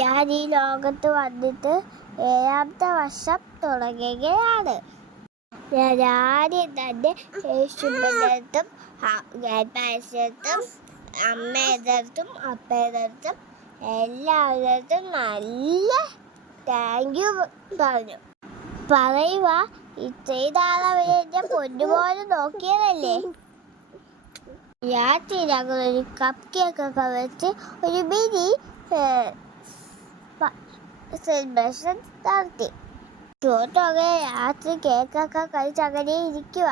ഞാൻ ഈ ലോകത്ത് വന്നിട്ട് 7ാമത്തെ വർഷം തുടങ്ങുകയാണ്. ഞാൻ ആദ്യം തന്നെ യേശുവിൻ്റെ അടുത്തും ഗ്രാൻഡ് പാരൻസിൻ്റെ അടുത്തും അമ്മയുടെ അടുത്തും അപ്പയുടെ അടുത്തും എല്ലാവരുടെ അടുത്തും നല്ല താങ്ക് യു പറഞ്ഞു. പറയുക, ഇത്രയും നാളെ എൻ്റെ പൊന്നുപോലെ നോക്കിയതല്ലേ. രാത്രി ഞങ്ങളൊരു കപ്പ് കേക്കൊക്കെ വെച്ച് ഒരു മിനി സെലിബ്രേഷൻ നടത്തി. ചോട്ടൊക്കെ രാത്രി കേക്കൊക്കെ കഴിച്ച് അങ്ങനെ ഇരിക്കുക.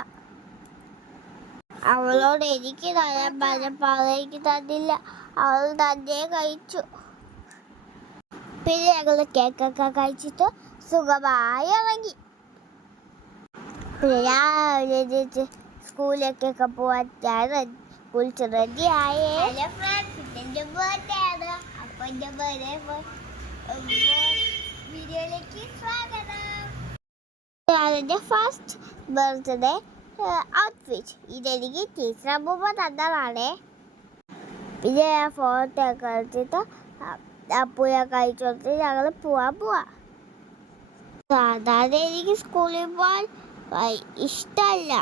അവളോട് എനിക്ക് തരാൻ പറഞ്ഞപ്പോൾ എനിക്ക് തന്നില്ല. അവൾ തന്നെ കഴിച്ചു. പിന്നെ ഞങ്ങൾ കേക്കൊക്കെ കഴിച്ചിട്ട് സുഖമായി ഇറങ്ങി. പിന്നെ രാവിലെ സ്കൂളിലേക്കൊക്കെ പോവാൻ ഞാൻ കുളിച്ച് റെഡിയായേ. ഹലോ ഫ്രണ്ട്സ്, എൻ്റെ ബർത്ത്ഡേ ആണ്. അപ്പോൾ എൻ്റെ ബർത്ത്ഡേ വീഡിയോയിലേക്ക് സ്വാഗതം. എൻ്റെ ഫസ്റ്റ് ബർത്ത്ഡേ ഔട്ട്ഫിറ്റ് ഇതെനിക്ക് ടീച്ചർ അമ്മൂമ്മ തന്നതാണേ. പിന്നെ ഞാൻ ഫോട്ടോ ഒക്കെ എടുത്തിട്ട് അപ്പൂയെ കഴിച്ചോട്ട് ഞങ്ങൾ പോവാ. സാധാരണ എനിക്ക് സ്കൂളിൽ പോകാൻ ഇഷ്ടമല്ല.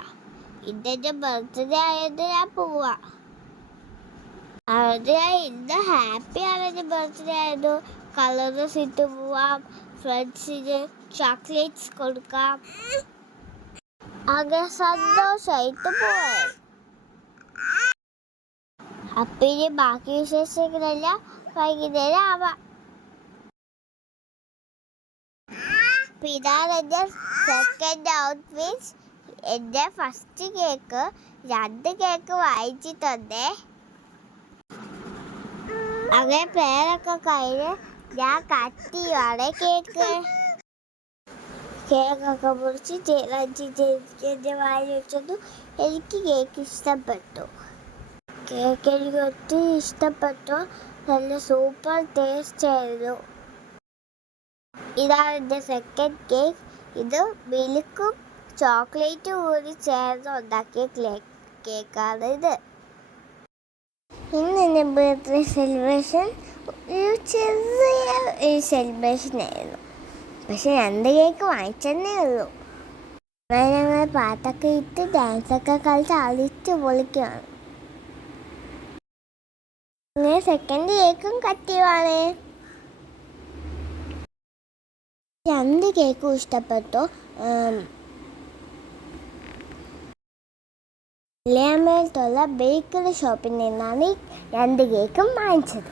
ഇതെൻ്റെ ബർത്ത്ഡേ ആയത് ഞാൻ പോവാ. അത് ഞാൻ ഇന്ന് ഹാപ്പിയാണ്. എൻ്റെ ബർത്ത്ഡേ ആയത്. കളേഴ്സ് ഇട്ട് പോവാം, ഫ്രണ്ട്സിന് ചോക്ലേറ്റ്സ് കൊടുക്കാം, അങ്ങനെ സന്തോഷമായിട്ട് പോവാൻ. അപ്പം ഇനി ബാക്കി വിശേഷങ്ങളെല്ലാം വൈകുന്നേരം ആവാം. ഇതാണ് എൻ്റെ സെക്കൻഡ് ഔട്ട്ഫിറ്റ്. എൻ്റെ ഫസ്റ്റ് കേക്ക് 2 കേക്ക് വാങ്ങിച്ചിട്ടുണ്ടേ. അങ്ങനെ പേരൊക്കെ കഴിഞ്ഞ് ഞാൻ കട്ട് ചെയ്യുവാണ് കേക്കൊക്കെ മുറിച്ച് എൻ്റെ വായിൽ വെച്ചൊന്നു. എനിക്ക് കേക്ക് ഇഷ്ടപ്പെട്ടു. കേക്ക് എനിക്ക് ഒത്തിരി ഇഷ്ടപ്പെട്ടു. നല്ല സൂപ്പർ ടേസ്റ്റ് ആയിരുന്നു. ഇതാണ് എൻ്റെ സെക്കൻഡ് കേക്ക്. ഇത് മിൽക്കും ചോക്ലേറ്റും കൂടി ചേർന്ന് ഉണ്ടാക്കിയ കേക്കാണ് ഇത്. ഇന്ന് എൻ്റെ ബർത്ത്ഡേ സെലിബ്രേഷൻ ഒരു ചെറിയ സെലിബ്രേഷൻ ആയിരുന്നു. പക്ഷെ 2 കേക്ക് വാങ്ങിച്ചതന്നേ ഉള്ളൂ. അങ്ങനെ ഞങ്ങൾ പാട്ടൊക്കെ ഇട്ട് ഡാൻസൊക്കെ കളിച്ച് അടിച്ച് പൊളിക്കുകയാണ്. അങ്ങനെ സെക്കൻഡ് കേക്കും കട്ട് ചെയ്യുവാണ്. 2 കേക്കും ഇഷ്ടപ്പെട്ടു. ലേമേലത്തുള്ള ബേക്കറി ഷോപ്പിൽ നിന്നാണ് 2 കേക്കും വാങ്ങിച്ചത്.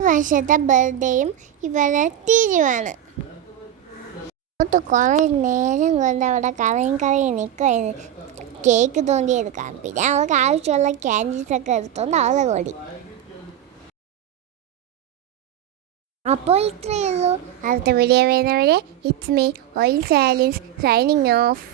വർഷത്തെ ബർത്ത്ഡേയും ഇവിടെ തീരുവാണ്. കുറേ നേരം കൊണ്ട് അവിടെ കറങ്ങി നിൽക്കുമായിരുന്നു കേക്ക് തോണ്ടിയെടുക്കാൻ. പിന്നെ അവർക്ക് ആവശ്യമുള്ള ക്യാൻഡീസൊക്കെ എടുത്തോണ്ട് അവളെ ഓടി. അപ്പോൾ ഇത്രയേ ഉള്ളൂ. അടുത്ത വീഡിയോ വരുന്നവരെ it's me oil silence signing off.